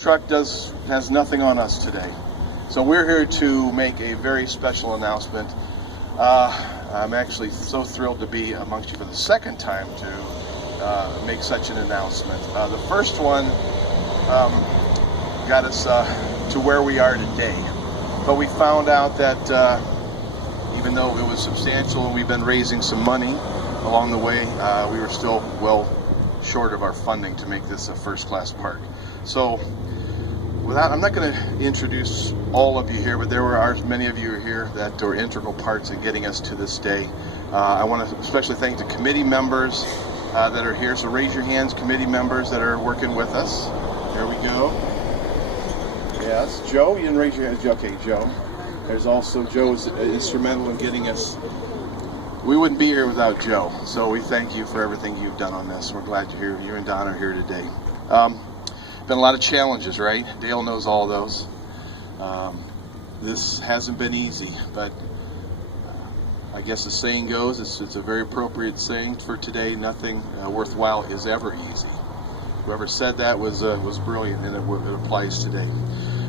Truck has nothing on us today. So we're here to make a very special announcement. I'm actually so thrilled to be amongst you for the second time to make such an announcement. The first one got us to where we are today. But we found out that even though it was substantial and we've been raising some money along the way, we were still well short of our funding to make this a first-class park. So I'm not going to introduce all of you here, but there are many of you here that were integral parts in getting us to this day. I want to especially thank the committee members that are here. So raise your hands, committee members that are working with us. There we go. Yes, Joe, you didn't raise your hands. Okay, Joe. There's also Joe's instrumental in getting us. We wouldn't be here without Joe. So we thank you for everything you've done on this. We're glad you're here. You and Don are here today. Been a lot of challenges, right? Dale knows all those. This hasn't been easy, but I guess the saying goes, it's a very appropriate saying for today, nothing worthwhile is ever easy. Whoever said that was brilliant, and it applies today.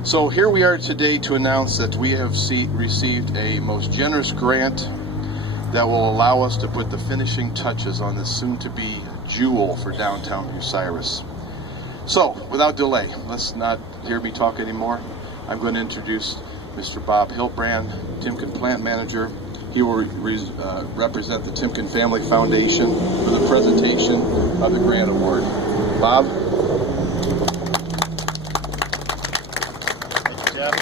So here we are today to announce that we have received a most generous grant that will allow us to put the finishing touches on this soon-to-be jewel for downtown Bucyrus. So, without delay, let's not hear me talk anymore. I'm going to introduce Mr. Bob Hiltbrand, Timken Plant Manager. He will represent the Timken Family Foundation for the presentation of the grant award. Bob? Thank you, Jeff.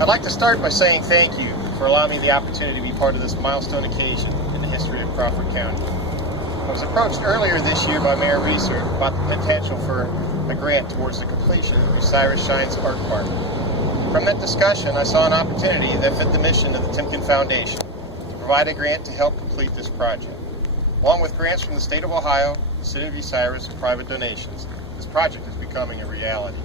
I'd like to start by saying thank you for allowing me the opportunity to be part of this milestone occasion in the history of Crawford County. I was approached earlier this year by Mayor Reeser about the potential for a grant towards the completion of Bucyrus Schines Art Park. From that discussion, I saw an opportunity that fit the mission of the Timken Foundation to provide a grant to help complete this project. Along with grants from the state of Ohio, the city of Bucyrus, and private donations, this project is becoming a reality.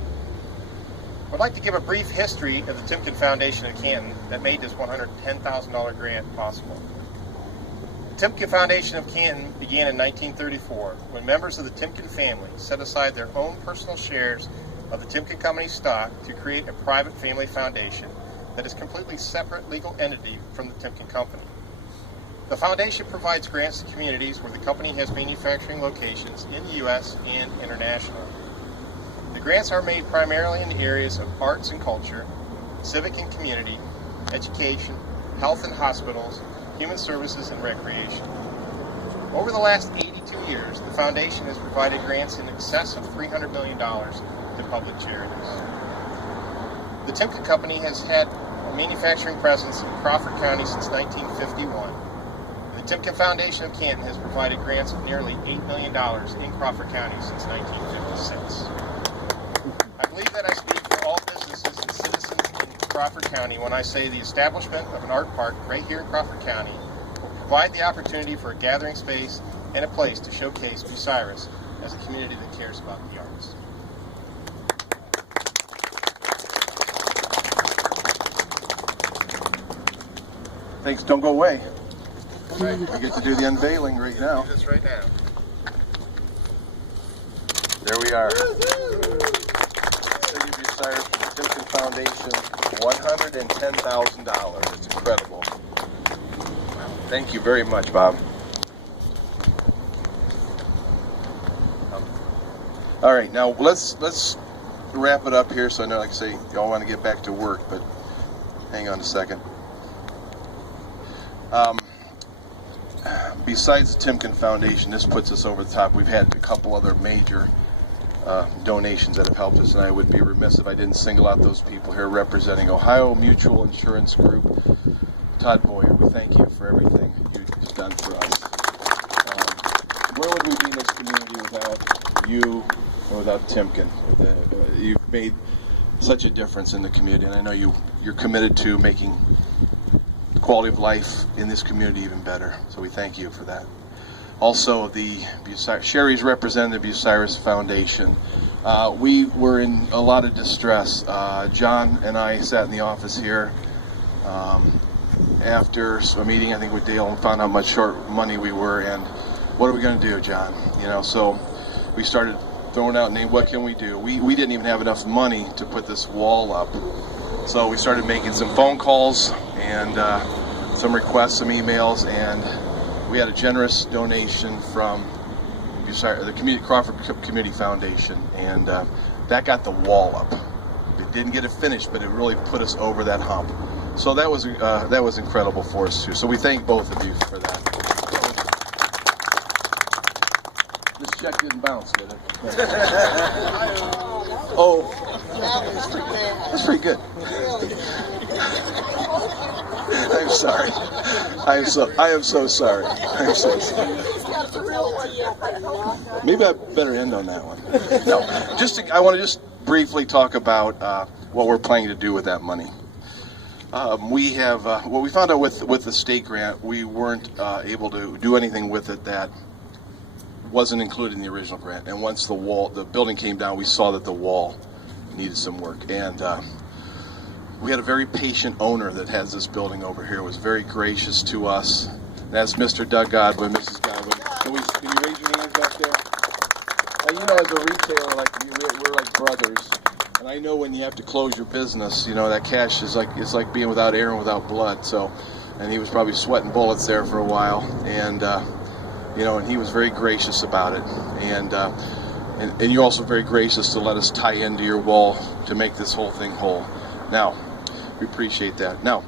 I'd like to give a brief history of the Timken Foundation of Canton that made this $110,000 grant possible. The Timken Foundation of Canton began in 1934 when members of the Timken family set aside their own personal shares of the Timken Company stock to create a private family foundation that is a completely separate legal entity from the Timken Company. The foundation provides grants to communities where the company has manufacturing locations in the U.S. and internationally. The grants are made primarily in the areas of arts and culture, civic and community, education, health and hospitals, human services, and recreation. Over the last 82 years, the foundation has provided grants in excess of $300 million to public charities. The Timken Company has had a manufacturing presence in Crawford County since 1951. The Timken Foundation of Canton has provided grants of nearly $8 million in Crawford County since 1956. I believe that I speak for all businesses and citizens in Crawford County when I say the establishment of an art park right here in Crawford County will provide the opportunity for a gathering space and a place to showcase Bucyrus as a community that cares about the arts. Thanks, don't go away. Right. We get to do the unveiling right now. Do this right now. There we are. City of Bucyrus for the Timken Foundation, $110,000. It's incredible. Thank you very much, Bob. All right, now let's wrap it up here. So I know, like I say, y'all want to get back to work, but hang on a second. Besides the Timken Foundation, this puts us over the top. We've had a couple other major donations that have helped us, and I would be remiss if I didn't single out those people here representing Ohio Mutual Insurance Group. Todd Boyer, we thank you for everything you've done for us. Where would we be in this community without you and without Timken? You've made such a difference in the community, and I know you're committed to making the quality of life in this community even better. So we thank you for that. Also, Sherry's representing the Bucyrus Foundation. We were in a lot of distress. John and I sat in the office here after a meeting, I think, with Dale, and found out how much short money we were, and what are we going to do, John? So we started throwing out names. What can we do? We didn't even have enough money to put this wall up. So we started making some phone calls and some requests, some emails, and we had a generous donation from the Crawford Community Foundation, and that got the wall up. It didn't get it finished, but it really put us over that hump. So that was incredible for us too. So we thank both of you for that. This check didn't bounce, did it? Oh, that's pretty good. I'm sorry. I am so sorry. I'm so sorry. Maybe I better end on that one. No, I want to just briefly talk about what we're planning to do with that money. We have what we found out with the state grant. We weren't able to do anything with it that wasn't included in the original grant. And once the building came down, we saw that the wall needed some work. And we had a very patient owner that has this building over here. Was very gracious to us. That's Mr. Doug Godwin, Mrs. Godwin. Can you raise your hands back there? You know, as a retailer, we're like brothers. And I know when you have to close your business, you know, that cash is like being without air and without blood. So, and he was probably sweating bullets there for a while, and you know, and he was very gracious about it. And you're also very gracious to let us tie into your wall to make this whole thing whole. Now, we appreciate that. Now,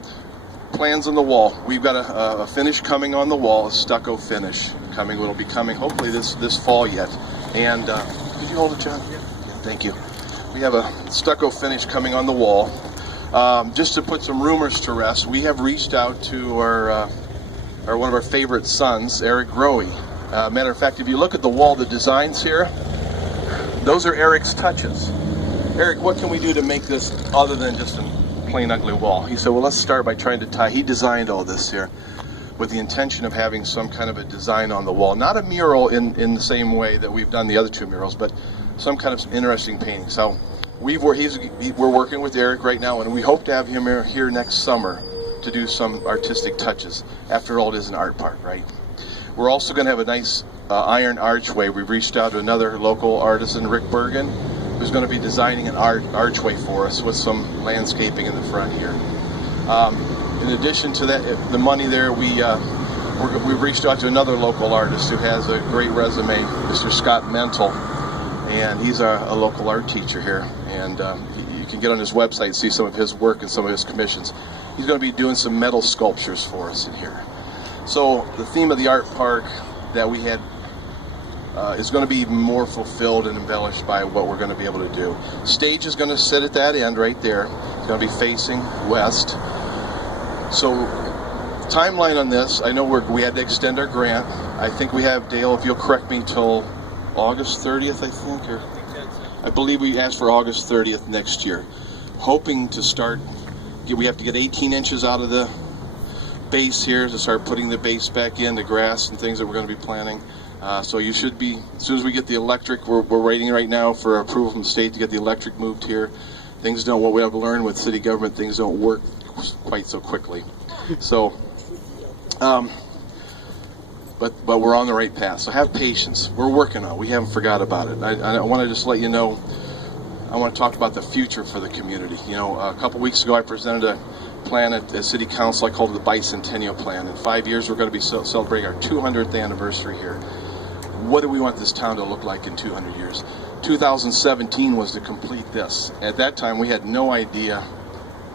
plans on the wall. We've got a finish coming on the wall, a stucco finish coming. It'll be coming hopefully this fall yet. And could you hold it, John? Yeah, thank you. We have a stucco finish coming on the wall. Just to put some rumors to rest, we have reached out to one of our favorite sons, Eric Grohe. Matter of fact, if you look at the wall, the designs here, those are Eric's touches. Eric, what can we do to make this other than just a plain ugly wall? He said, well, let's start by trying to tie. He designed all this here with the intention of having some kind of a design on the wall. Not a mural in the same way that we've done the other two murals, but some kind of interesting painting. So we're working with Eric right now, and we hope to have him here next summer to do some artistic touches. After all, it is an art park, right? We're also going to have a nice iron archway. We've reached out to another local artisan, Rick Bergen, who's going to be designing an archway for us with some landscaping in the front here. In addition to that, the money there, we've reached out to another local artist who has a great resume, Mr. Scott Mental, and he's a local art teacher here. And you can get on his website and see some of his work and some of his commissions. He's going to be doing some metal sculptures for us in here. So the theme of the art park that we had is going to be even more fulfilled and embellished by what we're going to be able to do. Stage is going to sit at that end right there. It's going to be facing west. So timeline on this, I know we had to extend our grant. I think we have, Dale, if you'll correct me, till August 30th, I think, or I believe we asked for August 30th next year. Hoping to start, we have to get 18 inches out of the base here to start putting the base back in, the grass and things that we're going to be planting. So you should be, as soon as we get the electric, we're waiting right now for approval from the state to get the electric moved here. Things don't, what we have to learn with city government, things don't work quite so quickly. So, but we're on the right path. So have patience. We're working on it. We haven't forgot about it. I want to just let you know, I want to talk about the future for the community. You know, a couple weeks ago I presented a plan at City Council. I called it the Bicentennial Plan. In 5 years we're going to be celebrating our 200th anniversary here. What do we want this town to look like in 200 years? 2017 was to complete this. At that time we had no idea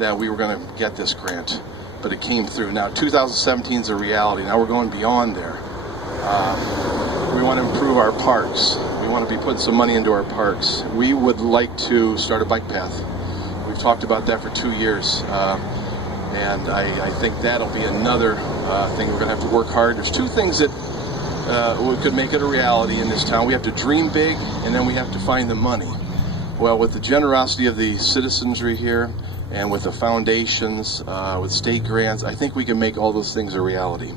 that we were going to get this grant, but it came through. Now 2017 is a reality. Now we're going beyond there. We want to improve our parks. We want to be putting some money into our parks. We would like to start a bike path. We've talked about that for 2 years. And I think that'll be another thing we're going to have to work hard. There's two things that could make it a reality in this town. We have to dream big, and then we have to find the money. Well, with the generosity of the citizenry here, and with the foundations, with state grants, I think we can make all those things a reality.